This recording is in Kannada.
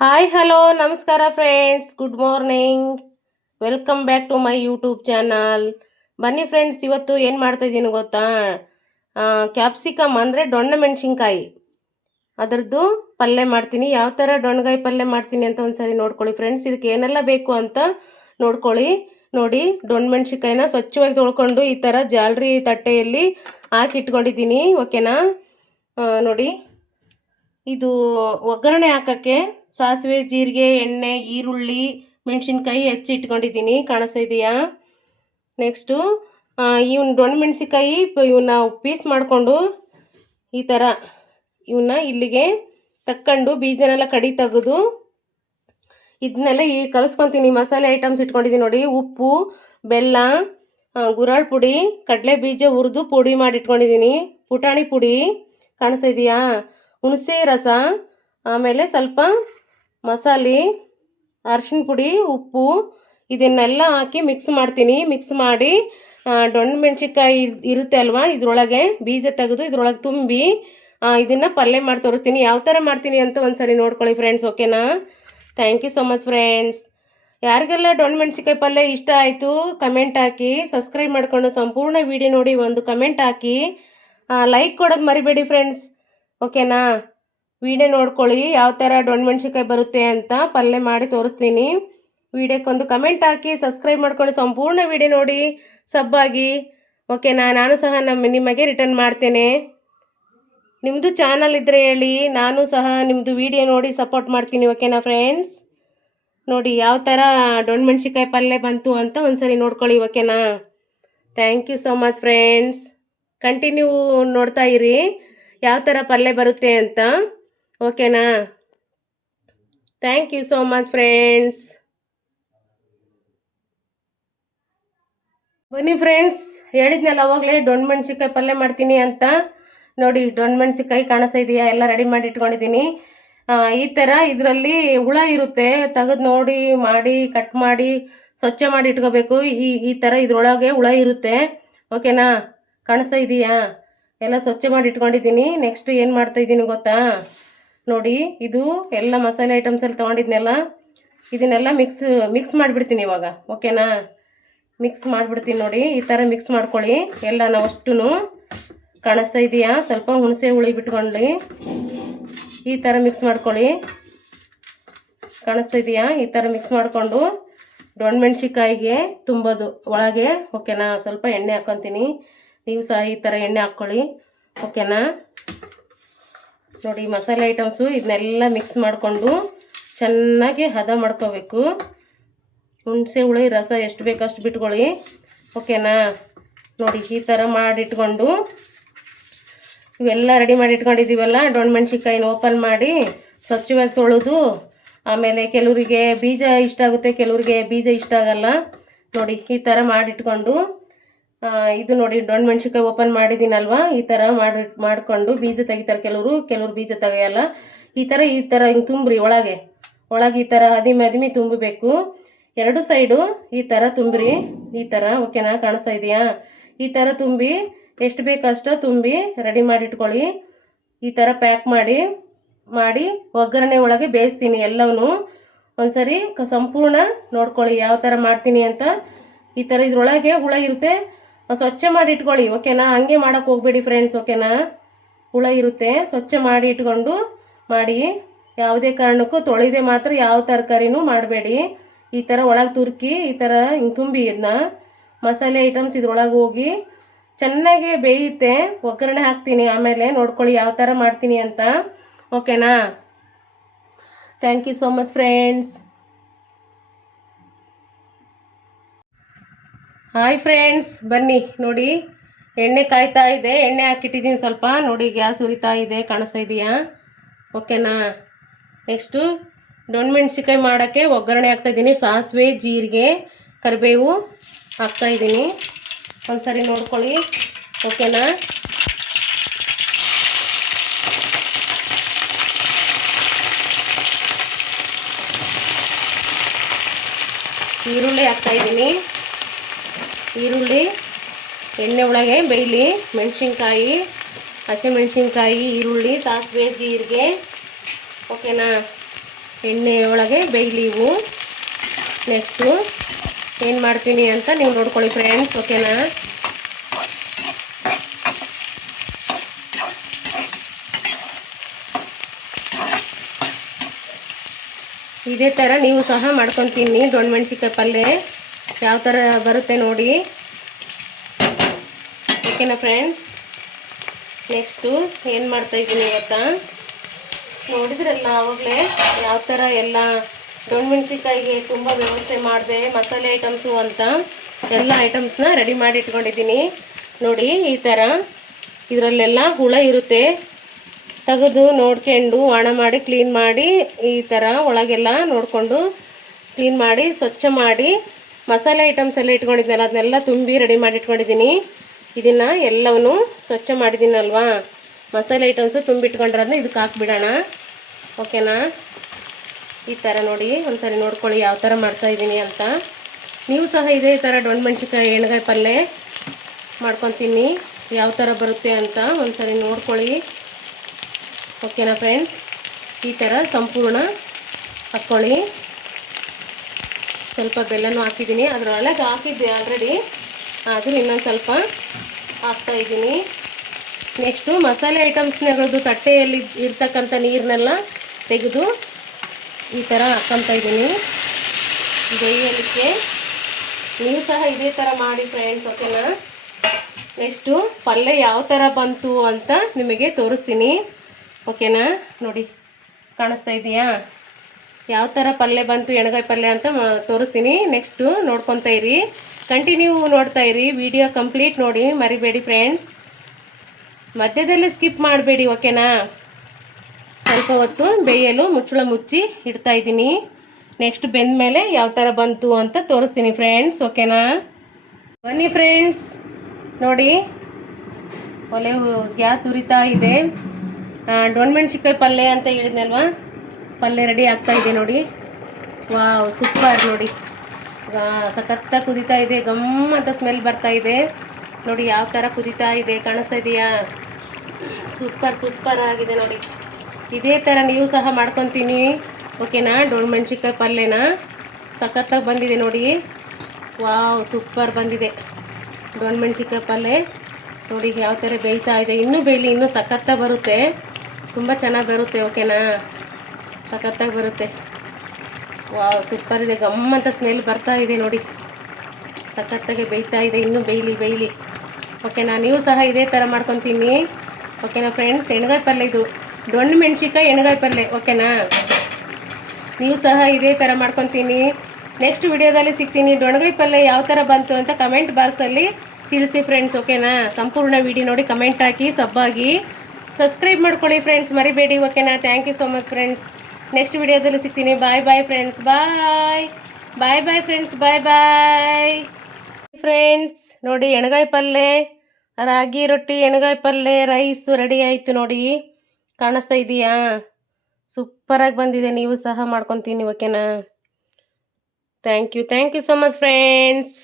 ಹಾಯ್ ಹಲೋ ನಮಸ್ಕಾರ friends, good morning. Welcome back to my YouTube channel. ಬನ್ನಿ ಫ್ರೆಂಡ್ಸ್, ಇವತ್ತು ಏನು ಮಾಡ್ತಾ ಇದ್ದೀನಿ ಗೊತ್ತಾ? ಕ್ಯಾಪ್ಸಿಕಮ್ ಅಂದರೆ ದೊಣ್ಣೆ ಮೆಣಸಿನ್ಕಾಯಿ, ಅದರದ್ದು ಪಲ್ಯ ಮಾಡ್ತೀನಿ. ಯಾವ ಥರ ದೊಣ್ಣೆಗಾಯಿ ಪಲ್ಯ ಮಾಡ್ತೀನಿ ಅಂತ ಒಂದ್ಸರಿ ನೋಡ್ಕೊಳ್ಳಿ ಫ್ರೆಂಡ್ಸ್. ಇದಕ್ಕೆ ಏನೆಲ್ಲ ಬೇಕು ಅಂತ ನೋಡ್ಕೊಳ್ಳಿ. ನೋಡಿ, ದೊಣ್ಣೆ ಮೆಣಸಿನ್ಕಾಯಿನ ಸ್ವಚ್ಛವಾಗಿ ತೊಳ್ಕೊಂಡು ಈ ಥರ ಜಾಲರಿ ತಟ್ಟೆಯಲ್ಲಿ ಹಾಕಿ ಇಟ್ಕೊಂಡಿದ್ದೀನಿ. ಓಕೆನಾ? ನೋಡಿ, ಇದು ಒಗ್ಗರಣೆ ಹಾಕೋಕ್ಕೆ ಸಾಸಿವೆ, ಜೀರಿಗೆ, ಎಣ್ಣೆ, ಈರುಳ್ಳಿ, ಮೆಣಸಿನ್ಕಾಯಿ ಹೆಚ್ಚಿಟ್ಕೊಂಡಿದ್ದೀನಿ. ಕಾಣಿಸ್ತಾ ಇದೆಯಾ? ನೆಕ್ಸ್ಟು ಇವನ್ನ ದೊಣ್ಣೆ ಮೆಣಸಿನ್ಕಾಯಿ ಇವನ್ನ ಪೀಸ್ ಮಾಡಿಕೊಂಡು ಈ ಥರ ಇವನ್ನ ಇಲ್ಲಿಗೆ ತಕ್ಕೊಂಡು ಬೀಜನೆಲ್ಲ ಕಡಿ ತೆಗೆದು ಇದನ್ನೆಲ್ಲ ಕಲಿಸ್ಕೊತೀನಿ. ಮಸಾಲೆ ಐಟಮ್ಸ್ ಇಟ್ಕೊಂಡಿದ್ದೀನಿ ನೋಡಿ. ಉಪ್ಪು, ಬೆಲ್ಲ, ಗುರಾಳ್ ಪುಡಿ, ಕಡಲೆ ಬೀಜ ಹುರಿದು ಪುಡಿ ಮಾಡಿ ಇಟ್ಕೊಂಡಿದ್ದೀನಿ. ಪುಟಾಣಿ ಪುಡಿ ಕಾಣಿಸ್ತಾ ಇದೆಯಾ? ಹುಣಸೆ ರಸ, ಆಮೇಲೆ ಸ್ವಲ್ಪ ಮಸಾಲೆ, ಅರಿಶಿನ ಪುಡಿ, ಉಪ್ಪು, ಇದನ್ನೆಲ್ಲ ಹಾಕಿ ಮಿಕ್ಸ್ ಮಾಡ್ತೀನಿ. ಮಿಕ್ಸ್ ಮಾಡಿ ದೊಣ್ಣೆ ಮೆಣಸಿನ್ಕಾಯಿ ಇರುತ್ತೆ ಅಲ್ವಾ, ಇದ್ರೊಳಗೆ ಬೀಜ ತೆಗೆದು ಇದ್ರೊಳಗೆ ತುಂಬಿ ಇದನ್ನು ಪಲ್ಯ ಮಾಡಿ ತೋರಿಸ್ತೀನಿ. ಯಾವ ಥರ ಮಾಡ್ತೀನಿ ಅಂತ ಒಂದ್ಸರಿ ನೋಡ್ಕೊಳ್ಳಿ ಫ್ರೆಂಡ್ಸ್. ಓಕೆನಾ? Thank you so much friends. ಯಾರಿಗೆಲ್ಲ ದೊಣ್ಣೆ ಮೆಣಸಿನ್ಕಾಯಿ ಪಲ್ಯ ಇಷ್ಟ ಆಯಿತು ಕಮೆಂಟ್ ಹಾಕಿ, ಸಬ್ಸ್ಕ್ರೈಬ್ ಮಾಡಿಕೊಂಡು ಸಂಪೂರ್ಣ ವಿಡಿಯೋ ನೋಡಿ ಒಂದು ಕಮೆಂಟ್ ಹಾಕಿ, ಲೈಕ್ ಕೊಡೋದು ಮರಿಬೇಡಿ ಫ್ರೆಂಡ್ಸ್. ಓಕೆನಾ? ವಿಡಿಯೋ ನೋಡ್ಕೊಳ್ಳಿ ಯಾವ ಥರ ದೊಣ್ಣೆ ಮೆಣಸಿನ್ಕಾಯಿ ಬರುತ್ತೆ ಅಂತ ಪಲ್ಯ ಮಾಡಿ ತೋರಿಸ್ತೀನಿ. ವಿಡಿಯೋಕ್ಕೊಂದು ಕಮೆಂಟ್ ಹಾಕಿ, ಸಬ್ಸ್ಕ್ರೈಬ್ ಮಾಡ್ಕೊಂಡು ಸಂಪೂರ್ಣ ವಿಡಿಯೋ ನೋಡಿ ಸಬ್ಬಾಗಿ. ಓಕೆನಾ? ನಾನು ಸಹ ನಿಮಗೆ ರಿಟರ್ನ್ ಮಾಡ್ತೇನೆ. ನಿಮ್ಮದು ಚಾನಲ್ ಇದ್ದರೆ ಹೇಳಿ, ನಾನು ಸಹ ನಿಮ್ಮದು ವಿಡಿಯೋ ನೋಡಿ ಸಪೋರ್ಟ್ ಮಾಡ್ತೀನಿ. ಓಕೆನಾ ಫ್ರೆಂಡ್ಸ್? ನೋಡಿ ಯಾವ ಥರ ದೊಣ್ಣೆ ಮೆಣಸಿನ್ಕಾಯಿ ಪಲ್ಯ ಬಂತು ಅಂತ ಒಂದ್ಸರಿ ನೋಡ್ಕೊಳ್ಳಿ. ಓಕೆನಾ? Thank you so much friends. Continue ನೋಡ್ತಾ ಇರಿ ಯಾವ ಥರ ಪಲ್ಯ ಬರುತ್ತೆ ಅಂತ. ಓಕೆನಾ? Thank you so much friends. ಬನ್ನಿ ಫ್ರೆಂಡ್ಸ್, ಹೇಳಿದ್ನಲ್ಲ ಅವಾಗಲೇ ದೊಣ್ಣೆ ಮೆಣಸಿನ್ಕಾಯಿ ಪಲ್ಯ ಮಾಡ್ತೀನಿ ಅಂತ. ನೋಡಿ, ದೊಣ್ಣೆ ಮೆಣಸಿನ್ಕಾಯಿ ಕಾಣಿಸ್ತಾ ಇದೆಯಾ? ಎಲ್ಲ ರೆಡಿ ಮಾಡಿ ಇಟ್ಕೊಂಡಿದ್ದೀನಿ. ಈ ಥರ ಇದರಲ್ಲಿ ಹುಳ ಇರುತ್ತೆ, ತೆಗೆದು ನೋಡಿ ಮಾಡಿ ಕಟ್ ಮಾಡಿ ಸ್ವಚ್ಛ ಮಾಡಿ ಇಟ್ಕೋಬೇಕು. ಈ ಥರ ಇದ್ರೊಳಗೆ ಹುಳ ಇರುತ್ತೆ. ಓಕೆನಾ? ಕಾಣಿಸ್ತಾ ಇದೆಯಾ? ಎಲ್ಲ ಸ್ವಚ್ಛ ಮಾಡಿ ಇಟ್ಕೊಂಡಿದ್ದೀನಿ. ನೆಕ್ಸ್ಟ್ ಏನು ಮಾಡ್ತಾ ಇದ್ದೀನಿ ಗೊತ್ತಾ? ನೋಡಿ, ಇದು ಎಲ್ಲ ಮಸಾಲೆ ಐಟಮ್ಸ್ ಎಲ್ಲ ತೊಗೊಂಡಿದ್ನೆಲ್ಲ ಇದನ್ನೆಲ್ಲ ಮಿಕ್ಸ್ ಮಾಡಿಬಿಡ್ತೀನಿ ಇವಾಗ. ಓಕೆನಾ? ಮಿಕ್ಸ್ ಮಾಡಿಬಿಡ್ತೀನಿ. ನೋಡಿ, ಈ ಥರ ಮಿಕ್ಸ್ ಮಾಡ್ಕೊಳ್ಳಿ ಎಲ್ಲ. ನಾವು ಅಷ್ಟೂ ಕಾಣಿಸ್ತಾ ಇದೆಯಾ? ಸ್ವಲ್ಪ ಹುಣಸೆ ಹುಳಿ ಬಿಟ್ಕೊಳ್ಳಿ. ಈ ಥರ ಮಿಕ್ಸ್ ಮಾಡ್ಕೊಳ್ಳಿ. ಕಾಣಿಸ್ತಾ ಇದೆಯಾ? ಈ ಥರ ಮಿಕ್ಸ್ ಮಾಡಿಕೊಂಡು ದೊಣ್ಣೆ ಮೆಣಸಿನ್ಕಾಯಿಗೆ ತುಂಬೋದು ಒಳಗೆ. ಓಕೆನಾ? ಸ್ವಲ್ಪ ಎಣ್ಣೆ ಹಾಕ್ಕೊತೀನಿ. ನೀವು ಸಹ ಈ ಥರ ಎಣ್ಣೆ ಹಾಕ್ಕೊಳ್ಳಿ. ಓಕೆನಾ? ನೋಡಿ, ಮಸಾಲೆ ಐಟಮ್ಸು ಇದನ್ನೆಲ್ಲ ಮಿಕ್ಸ್ ಮಾಡಿಕೊಂಡು ಚೆನ್ನಾಗಿ ಹದ ಮಾಡ್ಕೋಬೇಕು. ಹುಣಸೆ ಹುಳಿ ರಸ ಎಷ್ಟು ಬೇಕು ಅಷ್ಟು ಬಿಟ್ಕೊಳ್ಳಿ. ಓಕೆನಾ? ನೋಡಿ, ಈ ಥರ ಮಾಡಿಟ್ಕೊಂಡು ಇವೆಲ್ಲ ರೆಡಿ ಮಾಡಿ ಇಟ್ಕೊಂಡಿದ್ದೀವಲ್ಲ, ದೊಣ್ಣೆ ಮೆಣಸಿನ್ಕಾಯಿನ ಓಪನ್ ಮಾಡಿ ಸ್ವಚ್ಛವಾಗಿ ತೊಳೆದು, ಆಮೇಲೆ ಕೆಲವರಿಗೆ ಬೀಜ ಇಷ್ಟ ಆಗುತ್ತೆ, ಕೆಲವರಿಗೆ ಬೀಜ ಇಷ್ಟ ಆಗಲ್ಲ. ನೋಡಿ, ಈ ಥರ ಮಾಡಿಟ್ಕೊಂಡು ಇದು ನೋಡಿ ದೊಣ್ಣೆ ಮೆಣಸಿನ್ಕಾಯಿ ಓಪನ್ ಮಾಡಿದ್ದೀನಲ್ವಾ, ಈ ಥರ ಮಾಡಿಕೊಂಡು ಬೀಜ ತೆಗಿತಾರೆ ಕೆಲವರು ಬೀಜ ತೆಗೆಯಲ್ಲ. ಈ ಥರ ಹಿಂಗೆ ತುಂಬ್ರಿ ಒಳಗೆ ಈ ಥರ ಹದಿಮೆ ತುಂಬಬೇಕು. ಎರಡು ಸೈಡು ಈ ಥರ ತುಂಬ್ರಿ. ಈ ಥರ. ಓಕೆನಾ? ಕಾಣಿಸ್ತಾ ಇದೆಯಾ? ಈ ಥರ ತುಂಬಿ ಎಷ್ಟು ಬೇಕಷ್ಟೋ ತುಂಬಿ ರೆಡಿ ಮಾಡಿಟ್ಕೊಳ್ಳಿ. ಈ ಥರ ಪ್ಯಾಕ್ ಮಾಡಿ ಒಗ್ಗರಣೆ ಒಳಗೆ ಬೇಯಿಸ್ತೀನಿ ಎಲ್ಲವನ್ನೂ. ಒಂದ್ಸರಿ ಸಂಪೂರ್ಣ ನೋಡ್ಕೊಳ್ಳಿ ಯಾವ ಥರ ಮಾಡ್ತೀನಿ ಅಂತ. ಈ ಥರ ಇದ್ರೊಳಗೆ ಹುಳ ಇರುತ್ತೆ, ಸ್ವಚ್ಛ ಮಾಡಿ ಇಟ್ಕೊಳ್ಳಿ. ಓಕೆನಾ? ಹಂಗೆ ಮಾಡೋಕ್ಕೆ ಹೋಗ್ಬೇಡಿ ಫ್ರೆಂಡ್ಸ್. ಓಕೆನಾ? ಹುಳ ಇರುತ್ತೆ, ಸ್ವಚ್ಛ ಮಾಡಿ ಇಟ್ಕೊಂಡು ಮಾಡಿ. ಯಾವುದೇ ಕಾರಣಕ್ಕೂ ತೊಳೆದೇ ಮಾತ್ರ ಯಾವ ತರಕಾರಿನೂ ಮಾಡಬೇಡಿ. ಈ ಥರ ಒಳಗೆ ತುರ್ಕಿ ಈ ಥರ ಹಿಂಗೆ ತುಂಬಿ ಇದನ್ನ ಮಸಾಲೆ ಐಟಮ್ಸ್ ಇದ್ರೊಳಗೆ ಹೋಗಿ ಚೆನ್ನಾಗಿ ಬೇಯುತ್ತೆ. ಒಗ್ಗರಣೆ ಹಾಕ್ತೀನಿ, ಆಮೇಲೆ ನೋಡ್ಕೊಳ್ಳಿ ಯಾವ ಥರ ಮಾಡ್ತೀನಿ ಅಂತ. ಓಕೆನಾ? Thank you so much friends. Hi friends, ಬನ್ನಿ ನೋಡಿ, ಎಣ್ಣೆ ಕಾಯ್ತಾ ಇದೆ. ಎಣ್ಣೆ ಹಾಕಿಟ್ಟಿದ್ದೀನಿ ಸ್ವಲ್ಪ. ನೋಡಿ, ಗ್ಯಾಸ್ ಉರಿತಾ ಇದೆ, ಕಾಣಿಸ್ತಾ ಇದೆಯಾ? ಓಕೆನಾ? ನೆಕ್ಸ್ಟು ದೊಣ್ಣೆ ಮೆಣಸಿನ್ಕಾಯಿ ಮಾಡೋಕ್ಕೆ ಒಗ್ಗರಣೆ ಹಾಕ್ತಾಯಿದ್ದೀನಿ. ಸಾಸಿವೆ, ಜೀರಿಗೆ, ಕರಿಬೇವು ಹಾಕ್ತಾಯಿದ್ದೀನಿ. ಒಂದ್ಸರಿ ನೋಡ್ಕೊಳ್ಳಿ. ಓಕೆನಾ? ಈರುಳ್ಳಿ ಹಾಕ್ತಾಯಿದ್ದೀನಿ. ಈರುಳ್ಳಿ ಎಣ್ಣೆ ಒಳಗೆ ಬೇಯಲಿ. ಮೆಣಸಿನ್ಕಾಯಿ, ಹಸಿಮೆಣಸಿನ್ಕಾಯಿ, ಈರುಳ್ಳಿ, ಸಾಸಿವೆ, ಜೀರಿಗೆ. ಓಕೆನಾ? ಎಣ್ಣೆ ಒಳಗೆ ಬೇಯಲಿ ಇವು. ನೆಕ್ಸ್ಟು ಏನು ಮಾಡ್ತೀನಿ ಅಂತ ನೀವು ನೋಡ್ಕೊಳ್ಳಿ ಫ್ರೆಂಡ್ಸ್, ಓಕೆನಾ. ಇದೇ ಥರ ನೀವು ಸಹ ಮಾಡ್ಕೊತೀನಿ ದೊಣ್ಣೆಮೆಣ್ಸಿಕಾಯಿ ಪಲ್ಯ ಯಾವ ಥರ ಬರುತ್ತೆ ನೋಡಿ, ಓಕೆನಾ ಫ್ರೆಂಡ್ಸ್. ನೆಕ್ಸ್ಟು ಏನು ಮಾಡ್ತಾಯಿದ್ದೀನಿ ಇವತ್ತಾ ನೋಡಿದ್ರಲ್ಲ ಆವಾಗಲೇ ಯಾವ ಥರ ಎಲ್ಲ ದೊಣ್ಣೆಮೆಣ್ಸಿಕಾಯಿಗೆ ತುಂಬ ವ್ಯವಸ್ಥೆ ಮಾಡಿದೆ, ಮಸಾಲೆ ಐಟಮ್ಸು ಅಂತ ಎಲ್ಲ ಐಟಮ್ಸ್ನ ರೆಡಿ ಮಾಡಿ ಇಟ್ಕೊಂಡಿದ್ದೀನಿ ನೋಡಿ. ಈ ಥರ ಇದರಲ್ಲೆಲ್ಲ ಹುಳ ಇರುತ್ತೆ, ತೆಗೆದು ನೋಡ್ಕೊಂಡು ಒಣ ಮಾಡಿ ಕ್ಲೀನ್ ಮಾಡಿ ಈ ಥರ ಒಳಗೆಲ್ಲ ನೋಡಿಕೊಂಡು ಕ್ಲೀನ್ ಮಾಡಿ ಸ್ವಚ್ಛ ಮಾಡಿ ಮಸಾಲೆ ಐಟಮ್ಸ್ ಎಲ್ಲ ಇಟ್ಕೊಂಡಿದ್ದೀನಲ್ಲ ಅದನ್ನೆಲ್ಲ ತುಂಬಿ ರೆಡಿ ಮಾಡಿ ಇಟ್ಕೊಂಡಿದ್ದೀನಿ. ಇದನ್ನು ಎಲ್ಲವನ್ನೂ ಸ್ವಚ್ಛ ಮಾಡಿದ್ದೀನಲ್ವಾ, ಮಸಾಲೆ ಐಟಮ್ಸು ತುಂಬಿಟ್ಕೊಂಡಿರೋದನ್ನ ಇದಕ್ಕೆ ಹಾಕ್ಬಿಡೋಣ, ಓಕೆನಾ. ಈ ಥರ ನೋಡಿ ಒಂದ್ಸರಿ ನೋಡ್ಕೊಳ್ಳಿ ಯಾವ ಥರ ಮಾಡ್ತಾಯಿದ್ದೀನಿ ಅಂತ. ನೀವು ಸಹ ಇದೇ ಥರ ದೊಣ್ಣೆಮೆಣ್ಸಿಕಾಯಿ ಎಣ್ಗಾಯಿ ಪಲ್ಯ ಮಾಡ್ಕೊತೀನಿ ಯಾವ ಥರ ಬರುತ್ತೆ ಅಂತ ಒಂದ್ಸರಿ ನೋಡ್ಕೊಳ್ಳಿ, ಓಕೆನಾ ಫ್ರೆಂಡ್ಸ್. ಈ ಥರ ಸಂಪೂರ್ಣ ಹಾಕ್ಕೊಳ್ಳಿ. ಸ್ವಲ್ಪ ಬೆಲ್ಲನೂ ಹಾಕಿದ್ದೀನಿ, ಅದರೊಳಗೆ ಹಾಕಿದ್ದೆ ಆಲ್ರೆಡಿ, ಆದರೂ ಇನ್ನೊಂದು ಸ್ವಲ್ಪ ಹಾಕ್ತಾಯಿದ್ದೀನಿ. ನೆಕ್ಸ್ಟು ಮಸಾಲೆ ಐಟಮ್ಸ್ನಗಳದ್ದು ತಟ್ಟೆಯಲ್ಲಿ ಇರ್ತಕ್ಕಂಥ ನೀರನ್ನೆಲ್ಲ ತೆಗೆದು ಈ ಥರ ಹಾಕ್ಕೊತಾ ಇದ್ದೀನಿ ಬೇಯಲಿಕ್ಕೆ. ನೀವು ಸಹ ಇದೇ ಥರ ಮಾಡಿ ಫ್ರೆಂಡ್ಸ್, ಓಕೆನಾ. ನೆಕ್ಸ್ಟು ಪಲ್ಯ ಯಾವ ಥರ ಬಂತು ಅಂತ ನಿಮಗೆ ತೋರಿಸ್ತೀನಿ, ಓಕೆನಾ. ನೋಡಿ ಕಾಣಿಸ್ತಾ ಇದೆಯಾ ಯಾವ ಥರ ಪಲ್ಯ ಬಂತು ಎಣ್ಗಾಯಿ ಪಲ್ಯ ಅಂತ ತೋರಿಸ್ತೀನಿ. ನೆಕ್ಸ್ಟು ನೋಡ್ಕೊತಾ ಇರಿ, ಕಂಟಿನ್ಯೂ ನೋಡ್ತಾ ಇರಿ, ವಿಡಿಯೋ ಕಂಪ್ಲೀಟ್ ನೋಡಿ ಮರಿಬೇಡಿ ಫ್ರೆಂಡ್ಸ್, ಮಧ್ಯದಲ್ಲೇ ಸ್ಕಿಪ್ ಮಾಡಬೇಡಿ, ಓಕೆನಾ. ಸ್ವಲ್ಪ ಹೊತ್ತು ಬೇಯಲು ಮುಚ್ಚಳ ಮುಚ್ಚಿ ಇಡ್ತಾ ಇದ್ದೀನಿ. ನೆಕ್ಸ್ಟ್ ಬೆಂದ ಮೇಲೆ ಯಾವ ಥರ ಬಂತು ಅಂತ ತೋರಿಸ್ತೀನಿ ಫ್ರೆಂಡ್ಸ್, ಓಕೆನಾ. ಬನ್ನಿ ಫ್ರೆಂಡ್ಸ್ ನೋಡಿ, ಒಲೆ ಗ್ಯಾಸ್ ಉರಿತಾ ಇದೆ. ದೊಣ್ಣೆಮೆಣ್ಸಿಕಾಯಿ ಪಲ್ಯ ಅಂತ ಹೇಳಿದ್ನಲ್ವ, ಪಲ್ಯ ರೆಡಿ ಆಗ್ತಾ ಇದೆ ನೋಡಿ. ವಾವ್ ಸೂಪರ್ ನೋಡಿ, ಸಖತ್ತಾಗಿ ಕುದೀತಾ ಇದೆ, ಗಮ್ ಅಂತ ಸ್ಮೆಲ್ ಬರ್ತಾ ಇದೆ ನೋಡಿ. ಯಾವ ಥರ ಕುದೀತಾ ಇದೆ ಕಾಣಿಸ್ತಾ ಇದೆಯಾ, ಸೂಪರ್ ಸೂಪರ್ ಆಗಿದೆ ನೋಡಿ. ಇದೇ ಥರ ನೀವು ಸಹ ಮಾಡ್ಕೊತೀನಿ, ಓಕೆನಾ. ದೊಣ್ಣೆಮೆಣ್ಸಿಕಾಯಿ ಪಲ್ಯನ ಸಖತ್ತಾಗಿ ಬಂದಿದೆ ನೋಡಿ. ವಾವ್ ಸೂಪರ್ ಬಂದಿದೆ ದೊಣ್ಣೆಮೆಣ್ಸಿಕಾಯಿ ಪಲ್ಯ ನೋಡಿ. ಯಾವ ಥರ ಬೇಯ್ತಾ ಇದೆ, ಇನ್ನೂ ಬೇಯಲಿ, ಇನ್ನೂ ಸಖತ್ತಾಗಿ ಬರುತ್ತೆ, ತುಂಬ ಚೆನ್ನಾಗಿ ಬರುತ್ತೆ, ಓಕೆನಾ. ಸಖತ್ತಾಗಿ ಬರುತ್ತೆ. ವಾವ್ ಸೂಪರ್ ಇದೆ, ಗಮ್ ಅಂತ ಸ್ಮೆಲ್ ಬರ್ತಾ ಇದೆ ನೋಡಿ, ಸಖತ್ತಾಗಿ ಬೇಯ್ತಾ ಇದೆ, ಇನ್ನೂ ಬೇಯಲಿ, ಓಕೆನಾ. ನೀವು ಸಹ ಇದೇ ಥರ ಮಾಡ್ಕೊತೀನಿ, ಓಕೆನಾ ಫ್ರೆಂಡ್ಸ್. ಎಣ್ಗಾಯಿ ಪಲ್ಯ ಇದು, ದೊಣ್ಣೆಮೆಣ್ಸಿಕಾಯಿ ಎಣ್ಗಾಯಿ ಪಲ್ಯ, ಓಕೆನಾ. ನೀವು ಸಹ ಇದೇ ಥರ ಮಾಡ್ಕೊತೀನಿ. ನೆಕ್ಸ್ಟ್ ವಿಡಿಯೋದಲ್ಲಿ ಸಿಗ್ತೀನಿ. ದೊಣ್ಣೆಗಾಯಿ ಪಲ್ಯ ಯಾವ ಥರ ಬಂತು ಅಂತ ಕಮೆಂಟ್ ಬಾಕ್ಸಲ್ಲಿ ತಿಳಿಸಿ ಫ್ರೆಂಡ್ಸ್, ಓಕೆನಾ. ಸಂಪೂರ್ಣ ವಿಡಿಯೋ ನೋಡಿ ಕಮೆಂಟ್ ಹಾಕಿ, ಸಬ್ಬಾಗಿ ಸಬ್ಸ್ಕ್ರೈಬ್ ಮಾಡ್ಕೊಳ್ಳಿ ಫ್ರೆಂಡ್ಸ್, ಮರಿಬೇಡಿ, ಓಕೆನಾ. Thank you so much friends. Next ವಿಡಿಯೋದಲ್ಲಿ ಸಿಗ್ತೀನಿ. Bye friends, bye friends, bye friends. ನೋಡಿ ಎಣ್ಗಾಯಿ ಪಲ್ಯ, ರಾಗಿ ರೊಟ್ಟಿ, ಎಣ್ಗಾಯಿ ಪಲ್ಯ, ರೈಸು ರೆಡಿ ಆಯಿತು ನೋಡಿ. ಕಾಣಿಸ್ತಾ ಇದೆಯಾ, ಸೂಪರಾಗಿ ಬಂದಿದೆ. ನೀವು ಸಹ ಮಾಡ್ಕೊತೀನಿ, ಓಕೆನಾ. Thank you so much friends.